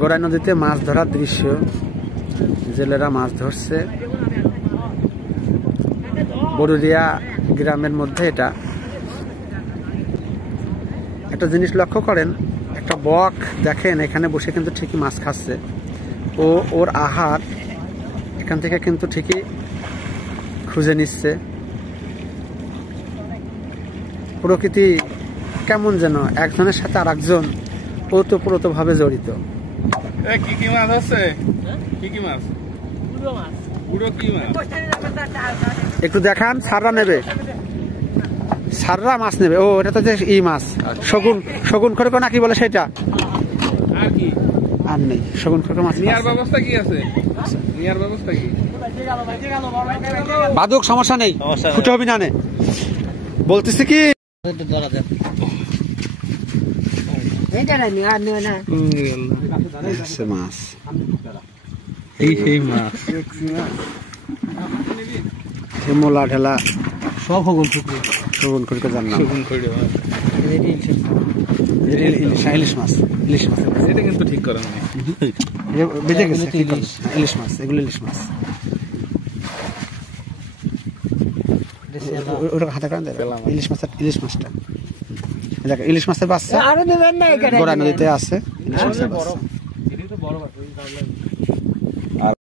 গোড়াই নদীতে মাছ ধরার দৃশ্য, জেলেরা মাছ ধরছে। বড়ুরিয়া গ্রামের মধ্যে এটা। একটা জিনিস লক্ষ্য করেন, একটা বক দেখেন এখানে বসে কিন্তু ঠিকই মাছ খাচ্ছে। ওর আহার এখান থেকে কিন্তু ঠিকই খুঁজে নিচ্ছে। প্রকৃতি কেমন যেন একজনের সাথে আর একজন ওতপ্রোতভাবে জড়িত। কি কি মাছ আছে? কি কি মাছ? বুড়ো কি মাছ? একটু দেখান। সাররা নেবে, সাররা মাছ নেবে। ও এটা তো যে মাছ শগুন খড়কা নাকি বলে সেটা। আর কি? আর নেই শগুন খড়কা মাছ। নেয়ার ব্যবস্থা কি আছে? নেয়ার ব্যবস্থা কি? বাদুক সমস্যা নেই, ফুটে হবি না নে বলতেছি কি। মাছ এই মাছ মোলা ঢেলা সব শগুন খড়কা জানলাম। ইলিশ মাছ এটা কিন্তু ঠিক করেন বেঁচে গেছে। ইলিশ মাছ, এগুলো ইলিশ মাছ। ওটা হাতে করেন ইলিশ মাছটা দেখ। ইলিশ মাছের বাচ্চা গোড়াই নদীতে আছে। ইলিশ মাছের বাচ্চা।